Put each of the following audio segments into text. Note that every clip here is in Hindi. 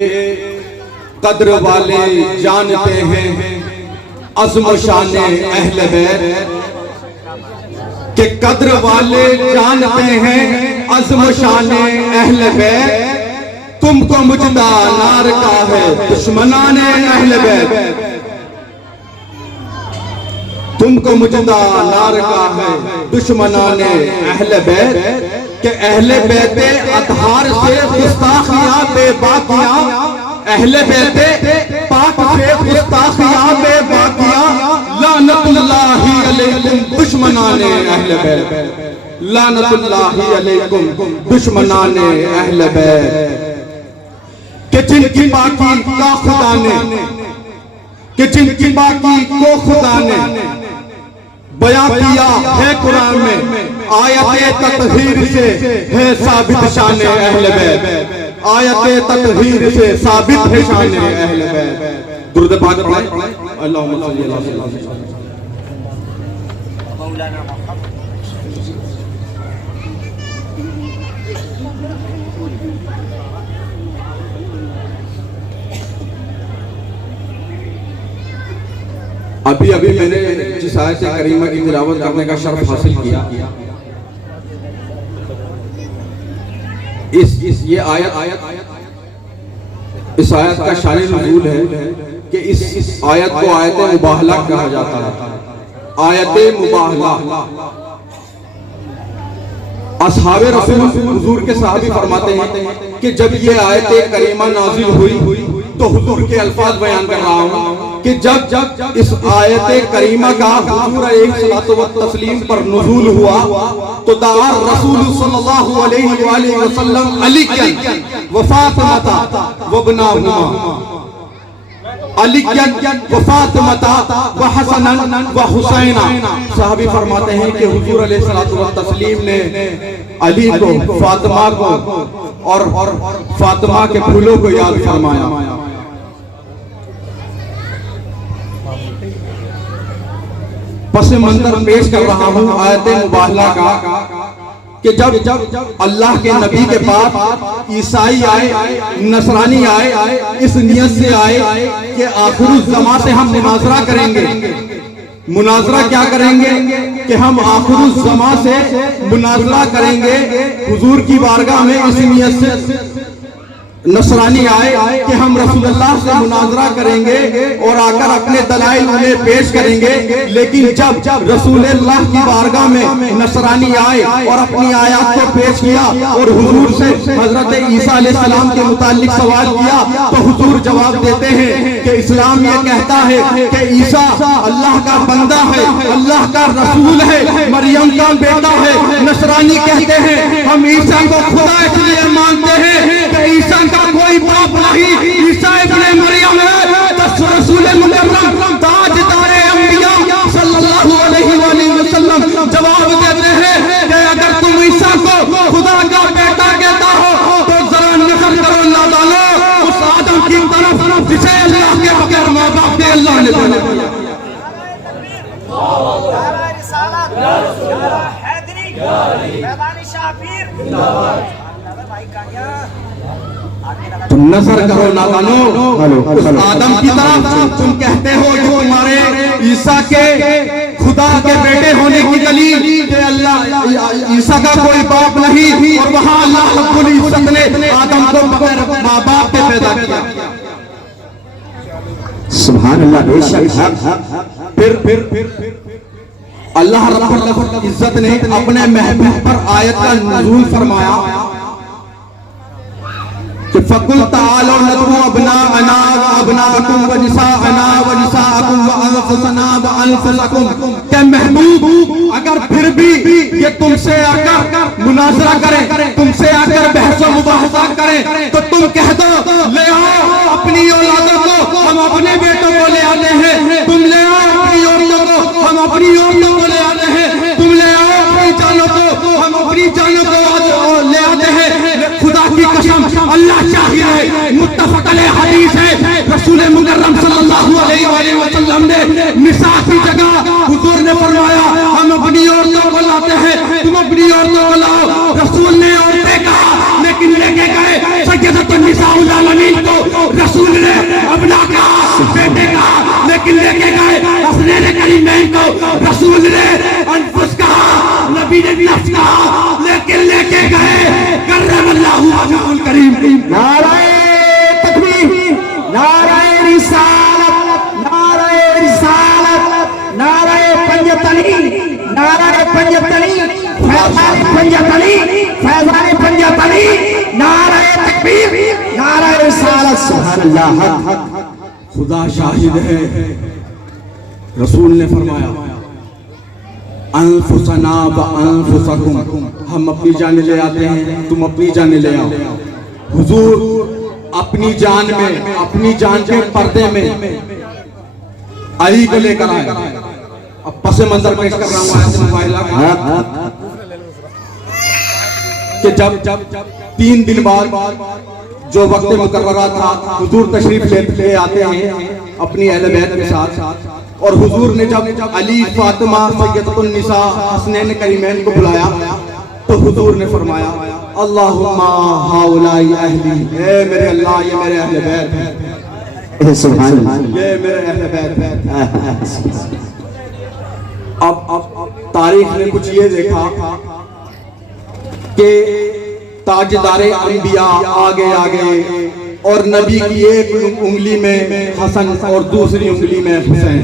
कद्र वाले जानते हैं अज़्म शान अहले बैत के कद्र वाले जानते हैं अज़्म शान अहले बैत। तुमको मुजदा नार का है दुश्मनाने अहले बैत, तुमको मुजदा नार का है दुश्मनाने अहले बैत के अहले बैते अतहार से गुस्ताखियां बेबाकियां, अहले बैते पाक से गुस्ताखियां बेबाकियां, लानतुल्लाहि अलैकुम दुश्मनाने अहले बैत, लानतुल्लाहि अलैकुम दुश्मनाने अहले बैत के जिनकी बाकी का खुदा ने, कि जिनकी बाकी को खुदा ने बयां किया है कुरान में, आयत तत्हीर से है साबित शान अहले बैत, आयत तत्हीर से साबित है शान अहले बैत। दुरूद पाक पढ़ें। अल्लाहुम्मा सल्ली अला सय्यिदिना मौलाना मुहम्मद। अभी अभी मैंने जिस आयत करीमा की तिलावत करने का शर्फ हासिल किया, ये आयत इस आयत का शान नुज़ूल है कि इस आयत को आयत मुबाहला कहा जाता है। आयत मुबाहला असहाबे रसूल हुजूर के सहाबी फरमाते हैं कि जब ये आयत करीमा नाजिल हुई तो हुजूर के अल्फाज बयान कर रहा हूं कि जब इस आयत करीमा का हुजूर अलैहिस्सलातु वस्सलाम पर नुज़ूल हुआ तो दार रसूल सल्लल्लाहु अलैहि वसल्लम अली व फातिमा व इब्नाहुमा, अली व फातिमा व हसन व हुसैन। साहबी फरमाते हैं कि हुजूर अलैहिस्सलातु वस्सलाम ने अली को, फातिमा को और फातिमा के फूलों को याद फरमाया। पस मंजर पेश कर रहा हूं आयत मुबाहला का कि जब अल्लाह के नबी के पास ईसाई आए, नसरानी आए, इस नियत से आए कि आखिरुल ज़मां से हम मुनाजरा करेंगे। मुनाजरा क्या करेंगे कि हम आखिरुल ज़मां से मुनाजरा करेंगे हुजूर की बारगाह में। इस नियत से नसरानी आए कि हम रसूलुल्लाह से मुनाजरा करेंगे और आकर अपने दलाइल उन्हें पेश करेंगे। लेकिन जब रसूलुल्लाह की बारगाह में नसरानी आए और अपनी आयत को पेश किया और हुजूर से हजरत ईसा अलैहिस्सलाम के मुताल्लिक सवाल किया तो हुजूर जवाब देते हैं कि इस्लाम ये कहता है कि ईसा अल्लाह का बंदा है, अल्लाह का रसूल है, मरियम का बेटा है। नसरानी कहते हैं हम ईसा को खुदा इसलिए मानते हैं कि ईसा का कोई बाप नहीं, ईसा इब्ने मरियम है। रसूल मुकर्रम ताजदारे अंबिया सल्लल्लाहु अलैहि वसल्लम जवाब देते हैं कि अगर तुम ईसा को खुदा का बेटा कहता हो तो जरा नजर करो नादानो उस आदम की तरफ जिसे अल्लाह के बगैर माँ बाप ने अल्लाह ने बनाया। तुम नजर करो नादानो उस आदम की तरफ तुम कहते हो जो तुम्हारे ईसा के खुदा के बेटे होने की दलील अल्लाह ईसा का कोई बाप नहीं और वहां अल्लाह रब्बुल इज्जत ने आदम को बगैर माँ बाप के पैदा किया। सुभान अल्लाह। बेशक फिर अल्लाह रब्बुल इज्जत ने अपने महबूब पर आयत का नुज़ूल फरमाया कि फकुल तालो नदू अबनाअना अबनाअकुम व निसाअना व निसाअकुम व अनफुसना व अनफुसकुम। के महबूब अगर फिर भी ये तुमसे आकर मुनाजरा करें, तुमसे आकर बहस व मुबाहसा करें तो तुम कह दो ले आओ अपनी औलादों को, हम अपने बेटों को ले आते हैं। तुम ले आओ अपनी औरतों को, हम अपनी औरतों को ले आते हैं। तुम ले आओ अपनी जानों को, हम अपनी जानों को ले आते हैं। खुदा की कसम अल्लाह शाहिद है, मुत्तफक अलैह हदीस है। रसूल मुकर्रम सल्लल्लाहु अलैहि वसल्लम ने निसा की जगह हुजूर ने फरमाया हम अपनी औरतों को लाते हैं, तुम अपनी औरतों को लाओ। रसूल ने औरतें कहा लेकिन लेके गए सय्यदतुन निसा निशाउल आलमीन को रसूल ने अपना कहा, बेटे कहा, लेकिन लेके गए हसनैन करीमैन को रसूल ने अनफुस कहा, नबी ने नफ्स कहा, लेकिन लेके गए करमल्लाहु वजहुल करीम। नाराए तकबीर, नाराए रिसालत, नाराए रिसालत, नाराए पंजतनी, नाराए पंजतनी, फैज़ाने पंजतनी, फैज़ाने पंजतनी, नाराए तकबीर, नाराए रिसालत। सुभान अल्लाह। खुदा शाहिद है, रसूल ने फरमाया अनफुसना व अनफुसकुम, हम अपनी जान ले आते हैं, तुम अपनी जान ले आओ। हुजूर अपनी जान में, अपनी जान के पर्दे में अली को लेकर आए। अब पस मंजर पेश कर रहा हूँ आयत मुबाहिला का कि जब 3 दिन बाद जो वक्त मुकर्ररा था, हुजूर तशरीफ ले आते हैं अपनी अहले बैत के साथ, और हुजूर ने जब अली, फातिमा, सैयदतुन निसा, हसनैन करीमैन को बुलाया तो हुजूर ने फरमाया अल्लाहुम्मा हाउलाई अहली, ए मेरे अल्लाह ये मेरे अहले बैत हैं, सुभान अल्लाह, ये मेरे अहले बैत हैं। अब तारीख ने कुछ ये देखा कि ताजदारे अंबिया आगे आगे, और नबी की एक उंगली में हसन और दूसरी उंगली में हुसैन,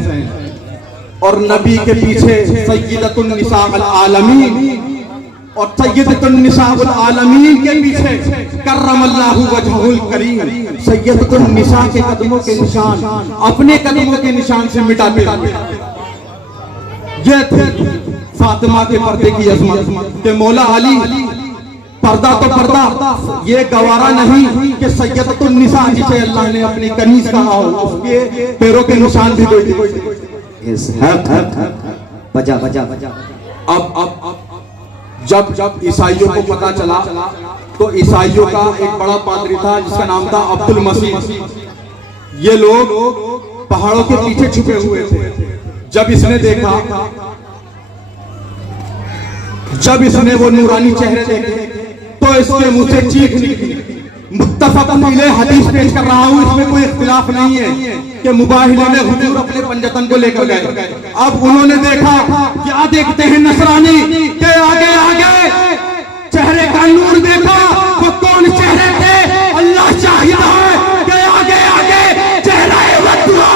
और नबी के पीछे सय्यदतुन निसाउल आलमीन, और सय्यदतुन निसाउल आलमीन के पीछे करमल्लाहु वजहुल करीम, सय्यदतुन निसा के कदमों के निशान अपने कदमों के निशान से मिटाते। ये थे फातिमा के पर्दे की अजमत के मौला अली। पर्दा तो पर्दा, ये गवारा नहीं कि सय्यदतुन निसा जिसे अल्लाह ने अपनी कनीज कहा हो, उसके पैरों के निशान भी कोई। बजा बजा बजा। अब जब ईसाइयों को पता चला तो ईसाइयों का एक बड़ा पादरी था जिसका नाम था अब्दुल मसीह। ये लोग पहाड़ों के पीछे छुपे हुए थे। जब इसने देखा, जब इसने वो नूरानी चेहरे देखे तो इसके मुंह से चीख निकली। मुत्तफक़न अलैह हदीस पेश कर रहा हूँ, इसमें कोई इख्तिलाफ नहीं है कि मुबाहिले में हुजूर अपने पंजतन को लेकर गए। अब उन्होंने देखा, क्या देखते हैं नसरानी के आगे आगे चेहरे का नूर देखा। वो कौन चेहरे थे? अल्लाह शाहिद है कि आगे आगे चेहरा वद्दुआ,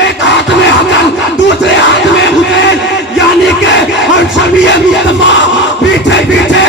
एक हाथ में हसन, दूसरे हाथ में हुसैन, यानी कि और सभी मुस्तफा पीछे पीछे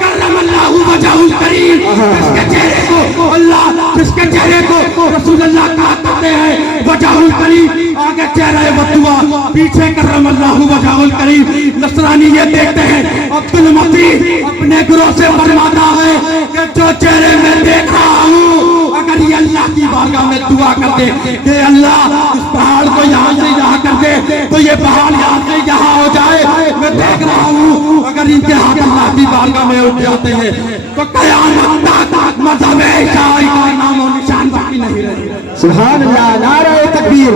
करमल्लाहु वजहुल करीम। इसके चेहरे को अल्लाह, जिसके चेहरे को रसूलुल्लाह कहा करते हैं वजहुल करीम, आगे चेहरा वद्दुआ, पीछे करमल्लाहु वजहुल करीम। नसरानी ये देखते हैं अब्दुल मसीह अपने गुरु से फरमाता है कि जो चेहरे में देख रहा हूँ, अगर ये अल्लाह की बारगाह में दुआ कर दे कि अल्लाह इस पहाड़ को यहाँ से यहाँ कर दे, तो ये पहाड़ यहाँ से यहाँ हो जाए। मैं देख रहा हूँ अगर इनके हाथ अल्लाह की बारगाह में उठ जाते हैं तो क़यामत तक मज़हब ईसाई का नाम और निशान बाकी नहीं रहेगा। सुभान अल्लाह। नाराए तकबीर,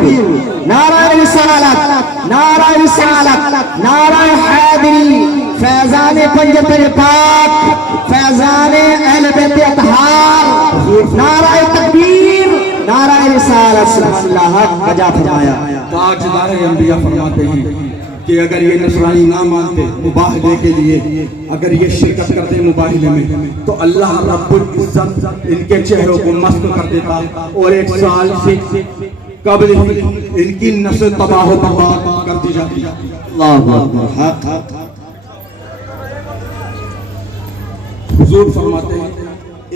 नाराए रिसालत, नाराए रिसालत, नाराए हैदरी, फैज़ाने पंजतन पाक, फैज़ाने अहले बैत अतहार, नाराए तकबीर, नाराए रिसालत। सुभान अल्लाह। बजा फरमाया। ताजदार अंबिया फरमाते हैं कि अगर ये नसरानी ना मानते मुबाहिले के लिए, अगर ये शिरकत करते मुबाहिले में, तो अल्लाह रब्बुल इज्जत इनके चेहरों को मस्त कर देता और 1 साल से कबल ही इनकी नस्ल तबाह बर्बाद कर दी जाती। हुजूर फरमाते हैं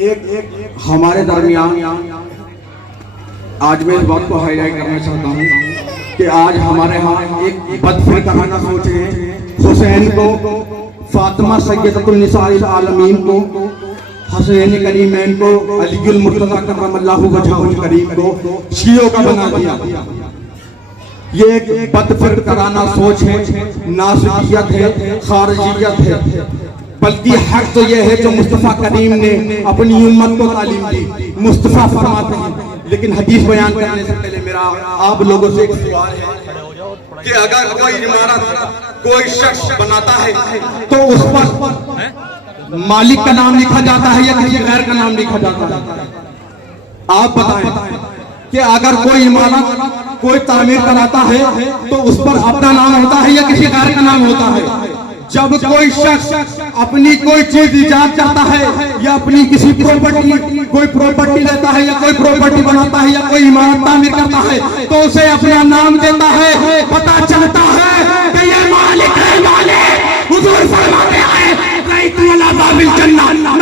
एक हमारे दरमियान, आज मैं इस बात को हाईलाइट करना चाहता हूँ कि आज हमारे यहाँ एक बदफिरकाना सोच है। हुसैन को, फातिमा सय्यदतुन निसाइल आलमीन को, हसनैन करीमैन को, अलीउल मुर्तज़ा करमल्लाहु वजहुल करीम को शियों का बना दिया। ये एक बदफिरकाना सोच है, नासिबियत है, खारिजियत है। बल्कि हक तो यह है जो मुस्तफा करीम ने अपनी उम्मत को तालीम दी। मुस्तफा फरमाते हैं, लेकिन हदीस बयान करने से पहले मेरा आप लोगों से एक सवाल है कि अगर कोई इमारत कोई शख्स बनाता है तो उस पर मालिक का नाम लिखा जाता है या किसी गैर का नाम लिखा जाता है? आप बताएं कि अगर कोई इमारत कोई तामीर कराता है तो उस पर अपना नाम होता है या किसी कार का नाम होता है? जब कोई शख्स अपनी कोई चीज इजाद करता है या अपनी किसी कोई प्रॉपर्टी लेता है या कोई प्रॉपर्टी बनाता है या कोई इमारत तामीर करता है तो उसे अपना नाम देता है। पता चलता है कि ये मालिक है मालिक। हुजूर फरमाते हैं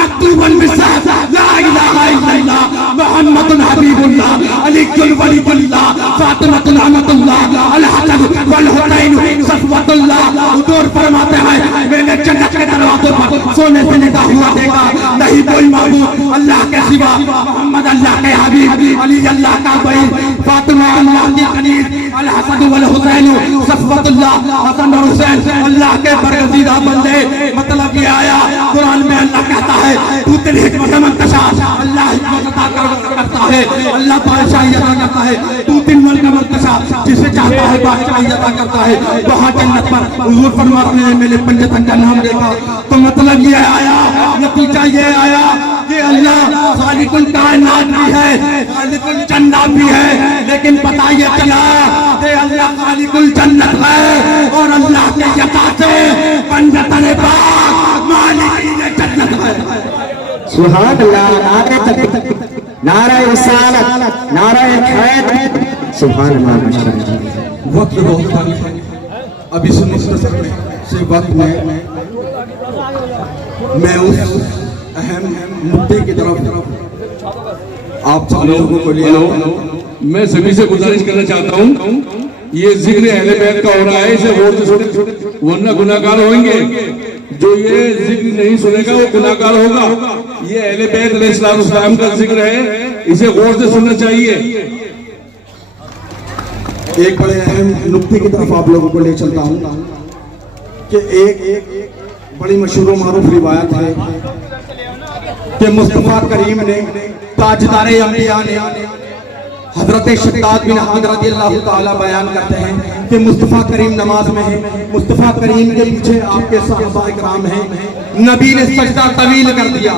मक्तूबन बिस्साह ला इलाहा इल्लल्लाह मुहम्मदुन हबीबुल्लाह अलीयुल वलीयुल्लाह फातिमतुल अहमदुल्लाह अल हसन वल हुसैन सफवतुल्लाह। हुजूर फरमाते हैं मैंने जन्नत के दरवाजों पर सोने से निदा हुआ देखा, नहीं कोई माबूद अल्लाह के सिवा, मोहम्मद अल्लाह के हबीब, अली अल्लाह का भाई, फातिमा अल्लाह की कनीज, अल हसन वल हुसैन सफवतुल्लाह। हसन और हुसैन अल्लाह के बरगजीदा बंदे। मतलब ये आया कुरान में अल्लाह कहता है तू तेरी हिकमत मंतशा, अल्लाह हिकमत अता करता है, अल्लाह बादशाही अता करता है, तू तीन मुल्क मंतशा, जिसे चाहता है बादशाही अता करता है। वहां जन्नत पर हुजूर फरमाते हैं मैंने पंजतन का नाम देखा। तो मतलब ये आया, नतीजा ये आया कि अल्लाह खालिकुल कायनात भी है, खालिकुल जन्नत भी है, लेकिन पता ये चला कि अल्लाह खालिकुल जन्नत है और अल्लाह के यता से पंजतन पाक मालिक जन्नत है। सुभान अल्लाह। नारे तकबीर, नारे रिसालत, नारे हैदर, सुभान अल्लाह। वक्त बहुत कम है, अब इस मुख्तसर से वक्त में मैं उस अहम मुद्दे की तरफ आप सब लोगों को ले आओ। मैं सभी से गुजारिश करना चाहता हूँ, ये जिक्र अहले बैत का हो रहा है, इसे गौर से सुने वरना गुनाहगार होंगे। जो ये जिक्र नहीं सुनेगा वो गुनाहगार होगा। ये अहले बैत अलैहिस्सलाम का जिक्र है, इसे गौर से सुनना चाहिए। एक बड़े अहम नुक्ते की तरफ आप लोगों को ले चलता हूँ कि एक बड़ी मशहूर मारूफ रिवायत है कि मुस्तफा करीम ने ताजदारे अंबिया ने हजरत शद्दाद बिन हाद रज़ियल्लाहु ताला बयान करते हैं कि मुस्तफा करीम नमाज में है, मुस्तफा करीम के पीछे आपके सहाबा इकराम हैं, नबी ने सजदा तवील कर दिया।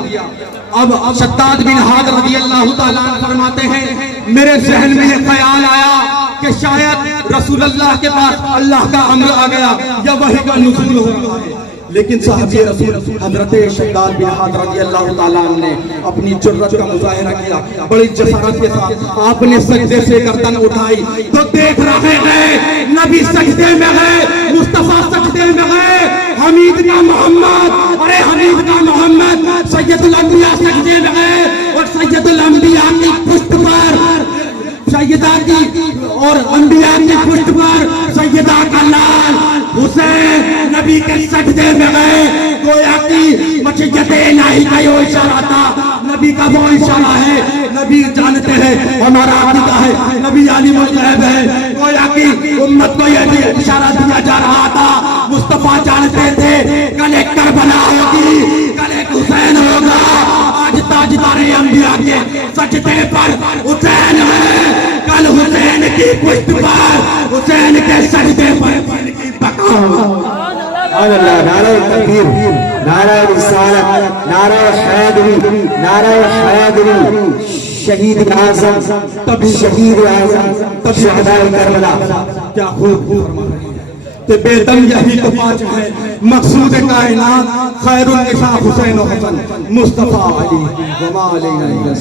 अब शद्दाद बिन हाद रज़ियल्लाहु ताला फरमाते हैं मेरे जहन में ख्याल आया कि शायद रसूलुल्लाह के पास अल्लाह का अम्र आ गया या वही का नुज़ूल हो रहा है। लेकिन साहब रसूल हजरत शद्दाद बिन हाद रज़ियल्लाहु ताला ने अपनी जुर्रत का मुजाहिरा किया, बड़ी जसारत के साथ आपने सजदे से गर्दन उठाई तो देख रहे हैं नबी सजदे में गए, मुस्तफा सजदे में गए, हमीद का मोहम्मद, अरे हमीद का मोहम्मद सैयदुल अंबिया सजदे में गए और सैयदुल अंबिया की पुष्ट पर सैयदा की और अंबिया की पुष्ट पर सैयदा का लाल हुसैन नबी के सजदे में गए। गोया की मस्जिद इलाही का यो इशारा था, नबी का वो इशारा है। नबी जानते हैं हमारा अकीदा है, नबी आलिमुल गैब है। गोया की उम्मत को ये भी इशारा दिया जा रहा था, मुस्तफा जानते थे कल एक करबला होगी, कल एक हुसैन होगा। आज ताजदारे अंबिया के सजदे पर हुसैन है, कल हुसैन की पुष्ट पर, हुसैन के सजदे पर नारे तकबीर, नारे रिसालत, नारे हैदरी, नारे हैदरी, शहीद आज़म, तभी शहीद आज़म, तब शहदाए करबला। क्या खूब फरमा रही है कि बेदम यही तो पाँच है मकसूद कायनात, खैरुल निसा हुसैन व हसन, मुस्तफा अली व मा अलैना इल्ला